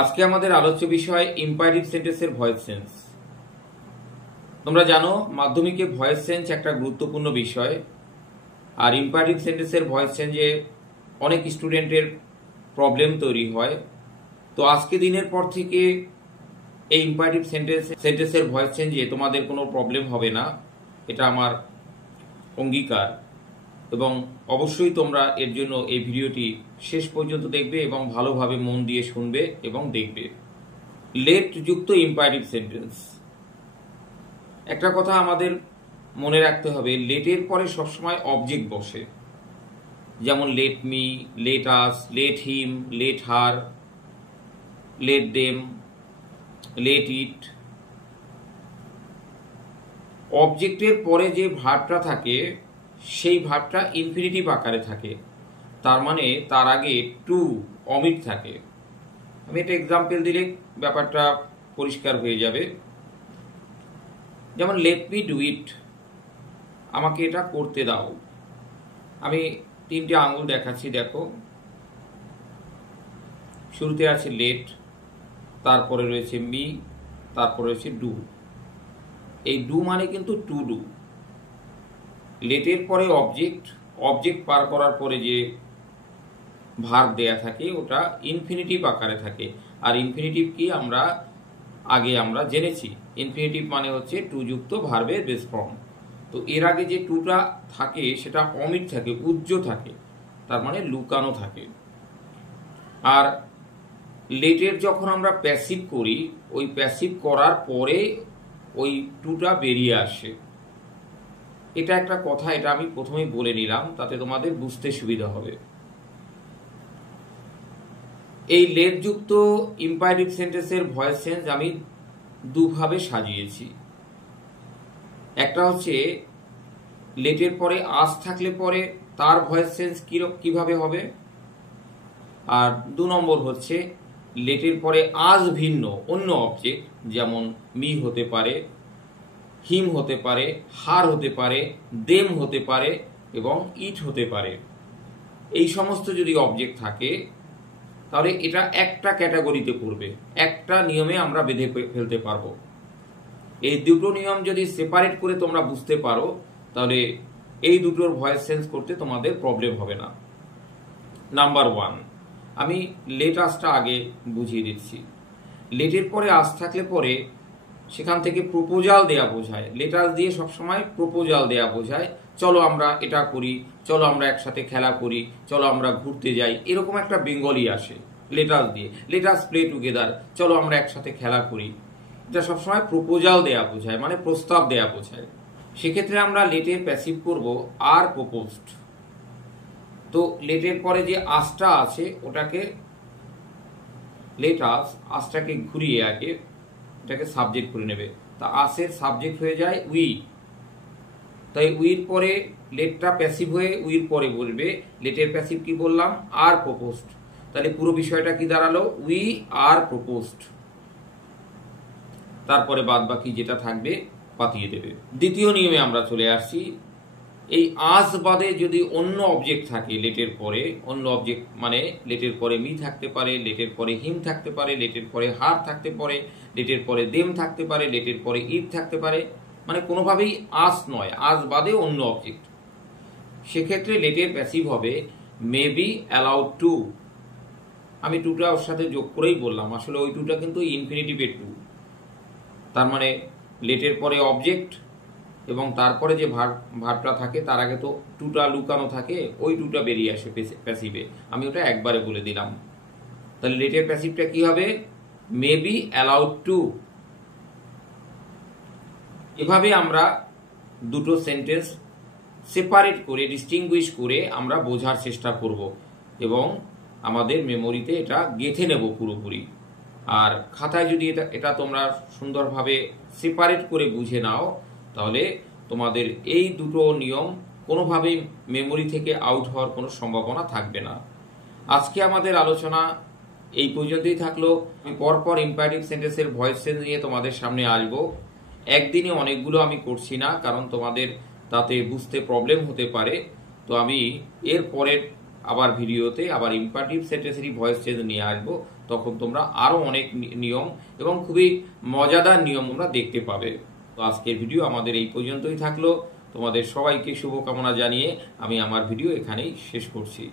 আজকে আমাদের আলোচ্য বিষয় ইম্পারেটিভ সেন্টেন্সের ভয়েস চেঞ্জ। তোমরা জানো মাধ্যমিকে ভয়েস চেঞ্জ একটা গুরুত্বপূর্ণ বিষয়, আর ইম্পারেটিভ সেন্টেন্সের ভয়েস চেঞ্জে অনেক স্টুডেন্টের প্রবলেম তৈরি হয়। তো আজকে দিনের পর থেকে এই ইম্পারেটিভ সেন্টেন্সের ভয়েস চেঞ্জে তোমাদের কোনো প্রবলেম হবে না, এটা আমার অঙ্গীকার। এবং অবশ্যই তোমরা এর জন্য এই ভিডিওটি শেষ পর্যন্ত দেখবে এবং ভালোভাবে মন দিয়ে শুনবে এবং দেখবে। লেট যুক্ত ইম্পারেটিভ সেন্টেন্স, একটা কথা আমাদের মনে রাখতে হবে, লেটের পরে সবসময় অবজেক্ট বসে, যেমন let me, let us, let him, let her, let them, let it. অবজেক্টের পরে যে ভার্বটা থাকে সেই ভার্বটা ইনফিনিটিভ আকারে থাকে, তার মানে তার আগে টু অমিট থাকে। আমি একটা এক্সাম্পল দিলে ব্যাপারটা পরিষ্কার হয়ে যাবে। যেমন লেট মি ডু ইট, আমাকে এটা করতে দাও। আমি তিনটে আঙুল দেখাচ্ছি, দেখো। শুরুতে আছে লেট, তারপরে রয়েছে মি, তারপরে রয়েছে ডু। এই ডু মানে কিন্তু টু ডু। লেটের পরে অবজেক্ট পার করার পরে যে ভার্ব দেয়া থাকে ওটা ইনফিনিটিভ আকারে থাকে। আর ইনফিনিটিভ কি আমরা জেনেছি, ইনফিনিটিভ মানে হচ্ছে টু যুক্ত ভার্বের বেস ফর্ম। তো এর আগে যে টুটা থাকে সেটা অমিট থাকে, উজ্জ থাকে, তার মানে লুকানো থাকে। আর লেটের যখন আমরা প্যাসিভ করি, ওই প্যাসিভ করার পরে ওই টুটা বেরিয়ে আসে। এটা একটা কথা, এটা আমি প্রথমেই বলে নিলাম, তাতে তোমাদের বুঝতে সুবিধা হবে। এই লেট যুক্ত ইম্পারেটিভ সেন্টেন্সের ভয়েস চেঞ্জ আমি দুভাবে সাজিয়েছি। একটা হচ্ছে লেটের পরে আস থাকলে পরে তার ভয়েস চেঞ্জ কিভাবে হবে, আর দু নম্বর হচ্ছে লেটের পরে আজ ভিন্ন অন্য অবজেক্ট, যেমন মি হতে পারে, হিম হতে পারে, হার হতে পারে, দেম হতে পারে এবং ইট হতে পারে। এই সমস্ত যদি অবজেক্ট থাকে তাহলে এটা একটা ক্যাটাগরিতে পড়বে, একটা নিয়মে আমরা বেঁধে ফেলতে পারবো। এই দুটো নিয়ম যদি সেপারেট করে তোমরা বুঝতে পারো তাহলে এই দুটোর ভয়েস চেঞ্জ করতে তোমাদের প্রবলেম হবে না। নাম্বার ওয়ান, আমি লেট আসটা আগে বুঝিয়ে দিচ্ছি। লেটের পরে আস থাকলে পরে সেখান থেকে প্রপোজাল দেয়া বোঝায়। লেটাস দিয়ে সবসময় প্রপোজাল দেয়া বোঝায়, চলো আমরা এটা করি, চলো আমরা একসাথে খেলা করি, চলো আমরা ঘুরতে যাই, এরকম একটা বেঙ্গলি আসে লেটাস দিয়ে। লেটাস প্লে টুগেদার, চলো আমরা একসাথে খেলা করি। এটা সবসময় প্রপোজাল দেয়া বোঝায়, মানে প্রস্তাব দেয়া বোঝায়। সেক্ষেত্রে আমরা লেটের প্যাসিভ করব আর প্রপোজড। তো লেটের পরে যে আসটা আছে ওটাকে লেটাস, আসটাকে ঘুরিয়ে আগে এটাকে সাবজেক্ট করে নেবে। তা আসের সাবজেক্ট হয়ে যায় উই, তাই উইর পরে লেটটা প্যাসিভ হয়ে উইর পরে বলবে। লেটের প্যাসিভ কি বললাম, আর প্রপোজড। তাহলে পুরো বিষয়টা কি দাঁড়ালো, উই আর প্রপোজড। তারপরে বাদ বাকি যেটা থাকবে পাতিয়ে দেবে। দ্বিতীয় নিয়মে আমরা চলে আসছি। এই আজ বাদে যদি অন্য অবজেক্ট থাকে লেটের পরে, অন্য অবজেক্ট মানে লেটের পরে মি থাকতে পারে, লেটের পরে হিম থাকতে পারে, লেটের পরে হার থাকতে পারে, লেটের পরে দেম থাকতে পারে, লেটের পরে ইট থাকতে পারে, মানে কোনোভাবেই আজ নয়, আজ বাদে অন্য অবজেক্ট। সেক্ষেত্রে লেটের প্যাসিভ হবে মে বি অ্যালাউড টু। আমি টুটা ওর সাথে যোগ করেই বললাম, আসলে ওই টুটা কিন্তু ইনফিনিটিভের টু। তার মানে লেটের পরে অবজেক্ট এবং তারপরে যে ভার্বটা থাকে তার আগে তো টুটা লুকানো থাকে, ওই টুটা বেরিয়ে আসে প্যাসিভে। আমি ওটা একবারে বলে দিলাম। তাহলে লেটের প্যাসিভটা কি হবে, মে বি অ্যালাউড টু। এভাবে আমরা দুটো সেন্টেন্স সেপারেট করে, ডিস্টিংগুইশ করে আমরা বোঝার চেষ্টা করব এবং আমাদের মেমোরিতে এটা গেঁথে নেব পুরোপুরি। আর খাতায় যদি এটা তোমরা সুন্দরভাবে সেপারেট করে বুঝে নাও তাহলে তোমাদের এই দুটো নিয়ম কোনোভাবেই মেমোরি থেকে আউট হওয়ার কোনো সম্ভাবনা থাকবে না। আজকে আমাদের আলোচনা এই পর্যন্তই থাকলো। আমি পরপর ইম্পারেটিভ সেন্টেন্সের ভয়েস চেঞ্জ নিয়ে তোমাদের সামনে আসবো। একদিনে অনেকগুলো আমি করছি না, কারণ তোমাদের তাতে বুঝতে প্রবলেম হতে পারে। তো আমি এর পরের আবার ভিডিওতে আবার ইম্পারেটিভ সেন্টেন্সেরই ভয়েস চেঞ্জ নিয়ে আসবো। তখন তোমরা আরও অনেক নিয়ম এবং খুবই মজাদার নিয়ম তোমরা দেখতে পাবে। তো আজকের ভিডিও আমাদের এই পর্যন্তই থাকলো। তোমাদের সবাইকে শুভকামনা জানিয়ে আমি আমার ভিডিও এখানেই শেষ করছি।